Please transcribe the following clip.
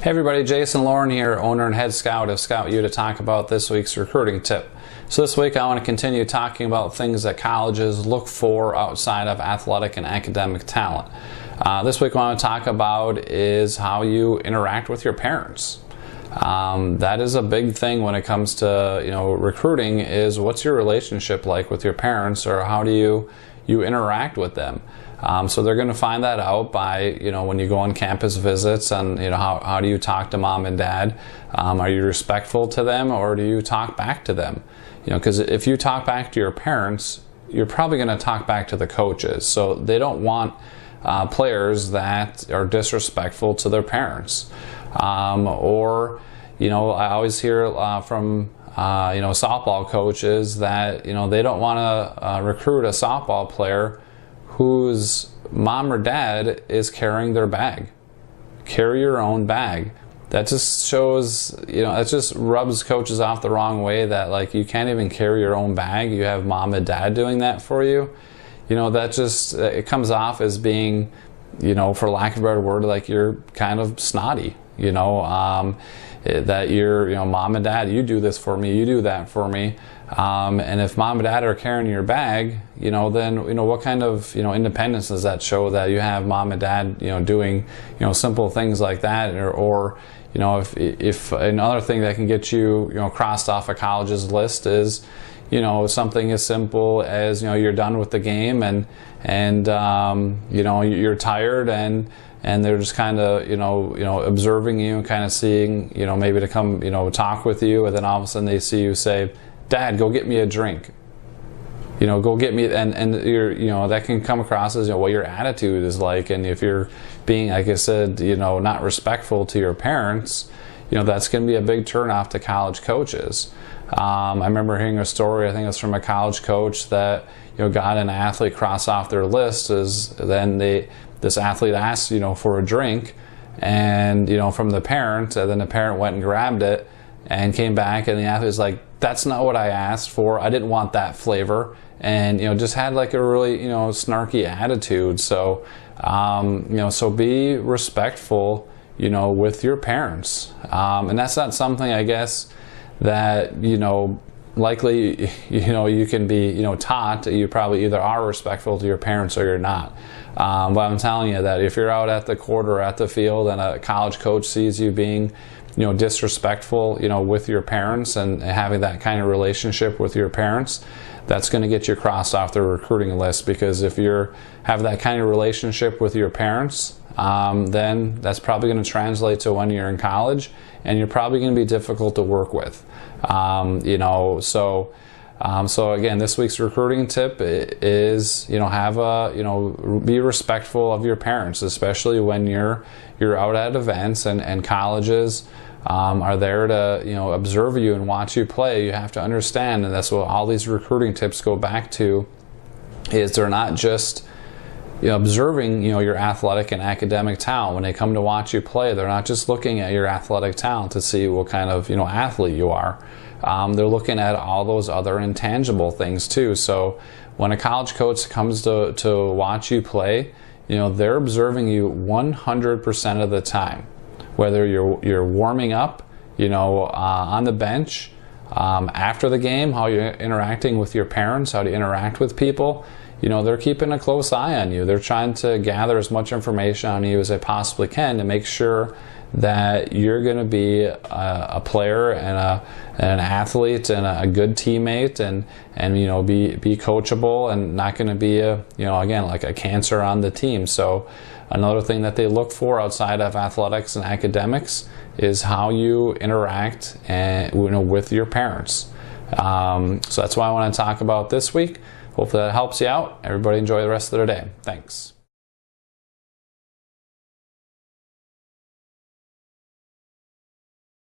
Hey everybody, Jason Lauren here, owner and head scout of ScoutU, to talk about this week's recruiting tip. So this week I want to continue talking about things that colleges look for outside of athletic and academic talent. This week what I want to talk about is how you interact with your parents. That is a big thing when it comes to recruiting, is what's your relationship like with your parents, or how do you interact with them. So they're going to find that out by, when you go on campus visits, and how do you talk to mom and dad? Are you respectful to them, or do you talk back to them? Because if you talk back to your parents, you're probably going to talk back to the coaches. So they don't want players that are disrespectful to their parents. Or I always hear from softball coaches that they don't want to recruit a softball player whose mom or dad is carrying their bag. Carry your own bag. That just shows, it just rubs coaches off the wrong way, that you can't even carry your own bag. You have mom and dad doing that for you. That just, it comes off as being, for lack of a better word, like you're kind of snotty, that you're, mom and dad, you do this for me, you do that for me. And if mom and dad are carrying your bag, then what kind of independence does that show, that you have mom and dad doing simple things like that? Or if another thing that can get you crossed off a college's list is something as simple as you're done with the game, and you're tired, and they're just kind of observing you and kind of seeing maybe to come talk with you, and then all of a sudden they see you say, "Dad, go get me a drink." Go get me, and you're that can come across as what your attitude is like. And if you're being, like I said, not respectful to your parents, that's going to be a big turnoff to college coaches. I remember hearing a story, I think it was from a college coach, that got an athlete cross off their list. Is then this athlete asked for a drink, and from the parent, and then the parent went and grabbed it and came back, and the athlete's like, "That's not what I asked for. I didn't want that flavor," and just had like a really snarky attitude. So so be respectful with your parents, and that's not something, I guess, that likely you can be taught. You probably either are respectful to your parents or you're not. But I'm telling you that if you're out at the court or at the field and a college coach sees you being disrespectful with your parents and having that kind of relationship with your parents, that's going to get you crossed off the recruiting list. Because if you have that kind of relationship with your parents, then that's probably going to translate to when you're in college, and you're probably going to be difficult to work with. So again, this week's recruiting tip is be respectful of your parents, especially when you're out at events, and colleges are there to observe you and watch you play. You have to understand, and that's what all these recruiting tips go back to, is they're not just observing your athletic and academic talent. When they come to watch you play, they're not just looking at your athletic talent to see what kind of athlete you are. They're looking at all those other intangible things too. So when a college coach comes to watch you play, they're observing you 100% of the time. Whether you're warming up, on the bench, after the game, how you're interacting with your parents, how to interact with people, they're keeping a close eye on you. They're trying to gather as much information on you as they possibly can to make sure that you're going to be a player and an athlete and a good teammate, and be coachable, and not going to be again, like a cancer on the team. So another thing that they look for outside of athletics and academics is how you interact with your parents. So that's what I want to talk about this week. Hopefully that helps you out. Everybody enjoy the rest of their day. Thanks.